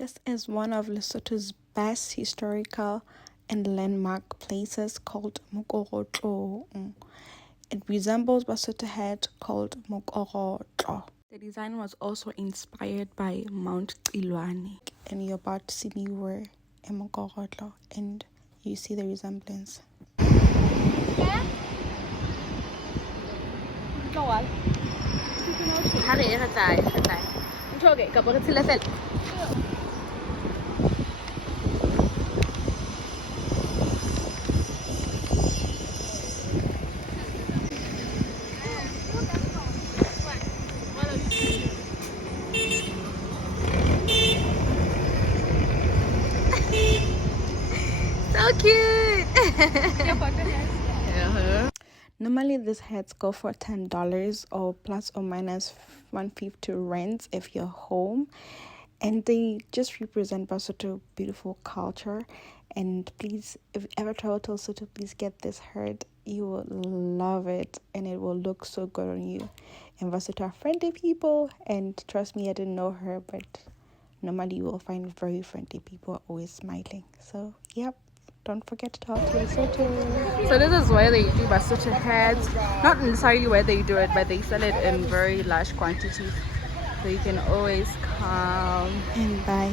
This is one of Lesotho's best historical and landmark places called Mokorotlo. It resembles Basotho head called Mokorotlo. The design was also inspired by Mount Qiloane. And you're about to see me wear a Mokorotlo and you see the resemblance. So cute! Normally these hats go for $10 or plus or minus $150 rent if you're home, and they just represent Basotho beautiful culture. And please, if you ever travel to Lesotho, please get this hat. You will love it and it will look so good on you. And Basotho are friendly people, and trust me, I didn't know her, but normally you will find very friendly people always smiling. So yep, don't forget to talk to Lesotho. So this is where they do Basotho hats. Not necessarily where they do it, but they sell it in very large quantities. So you can always come and buy.